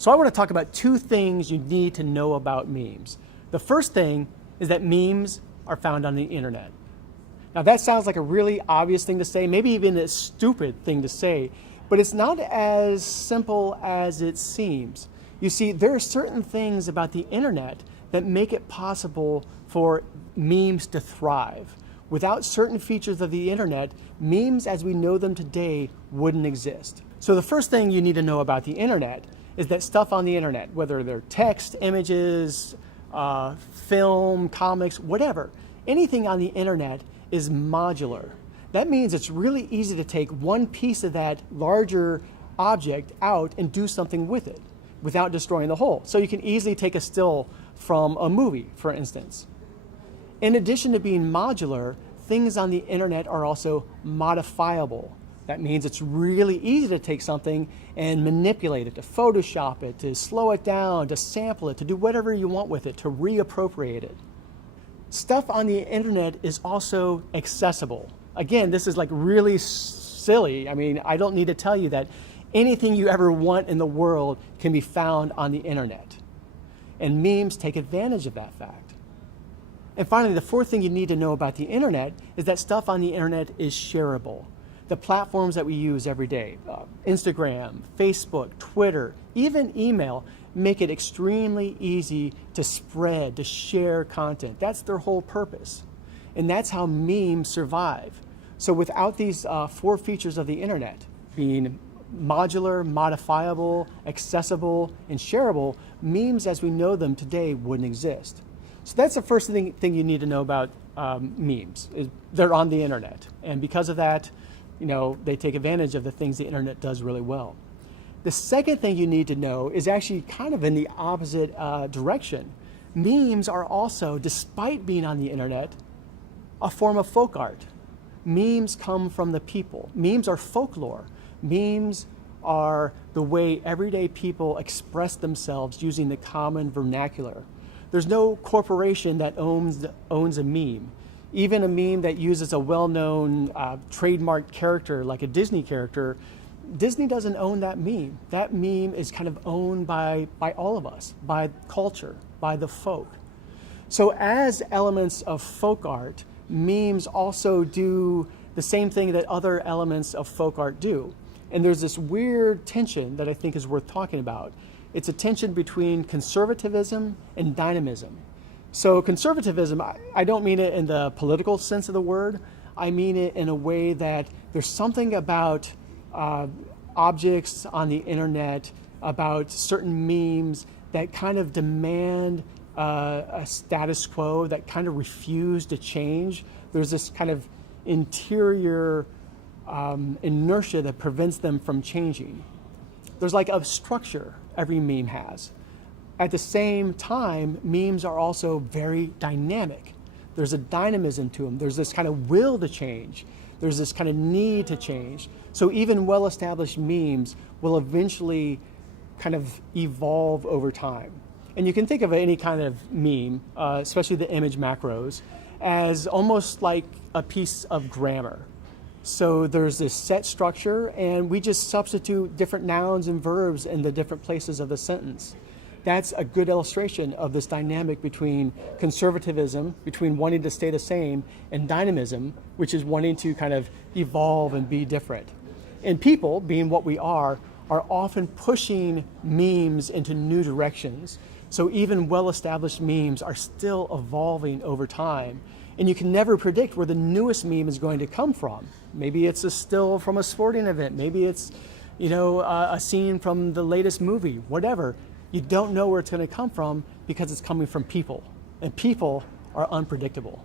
So I want to talk about two things you need to know about memes. The first thing is that memes are found on the internet. Now that sounds like a really obvious thing to say, maybe even a stupid thing to say, but it's not as simple as it seems. You see, there are certain things about the internet that make it possible for memes to thrive. Without certain features of the internet, memes as we know them today wouldn't exist. So the first thing you need to know about the internet is that stuff on the internet, whether they're text, images, film, comics, whatever, anything on the internet is modular. That means it's really easy to take one piece of that larger object out and do something with it without destroying the whole. So you can easily take a still from a movie, for instance. In addition to being modular, things on the internet are also modifiable. That means it's really easy to take something and manipulate it, to Photoshop it, to slow it down, to sample it, to do whatever you want with it, to reappropriate it. Stuff on the internet is also accessible. Again, this is like really silly. I mean, I don't need to tell you that anything you ever want in the world can be found on the internet. And memes take advantage of that fact. And finally, the fourth thing you need to know about the internet is that stuff on the internet is shareable. The platforms that we use every day, Instagram, Facebook, Twitter, even email, make it extremely easy to spread, to share content. That's their whole purpose. And that's how memes survive. So without these four features of the internet, being modular, modifiable, accessible, and shareable, memes as we know them today wouldn't exist. So that's the first thing you need to know about memes, is they're on the internet. And because of that, they take advantage of the things the internet does really well. The second thing you need to know is actually kind of in the opposite direction. Memes are also, despite being on the internet, a form of folk art. Memes come from the people. Memes are folklore. Memes are the way everyday people express themselves using the common vernacular. There's no corporation that owns a meme. Even a meme that uses a well-known trademark character like a Disney character, Disney doesn't own that meme. That meme is kind of owned by all of us, by culture, by the folk. So as elements of folk art, memes also do the same thing that other elements of folk art do. And there's this weird tension that I think is worth talking about. It's a tension between conservatism and dynamism. So conservatism, I don't mean it in the political sense of the word. I mean it in a way that there's something about objects on the internet, about certain memes that kind of demand a status quo, that kind of refuse to change. There's this kind of interior inertia that prevents them from changing. There's like a structure every meme has. At the same time, memes are also very dynamic. There's a dynamism to them. There's this kind of will to change. There's this kind of need to change. So even well-established memes will eventually kind of evolve over time. And you can think of any kind of meme, especially the image macros, as almost like a piece of grammar. So there's this set structure, and we just substitute different nouns and verbs in the different places of the sentence. That's a good illustration of this dynamic between conservatism, between wanting to stay the same, and dynamism, which is wanting to kind of evolve and be different. And people, being what we are often pushing memes into new directions. So even well-established memes are still evolving over time. And you can never predict where the newest meme is going to come from. Maybe it's a still from a sporting event. Maybe it's, a scene from the latest movie, whatever. You don't know where it's going to come from because it's coming from people. And people are unpredictable.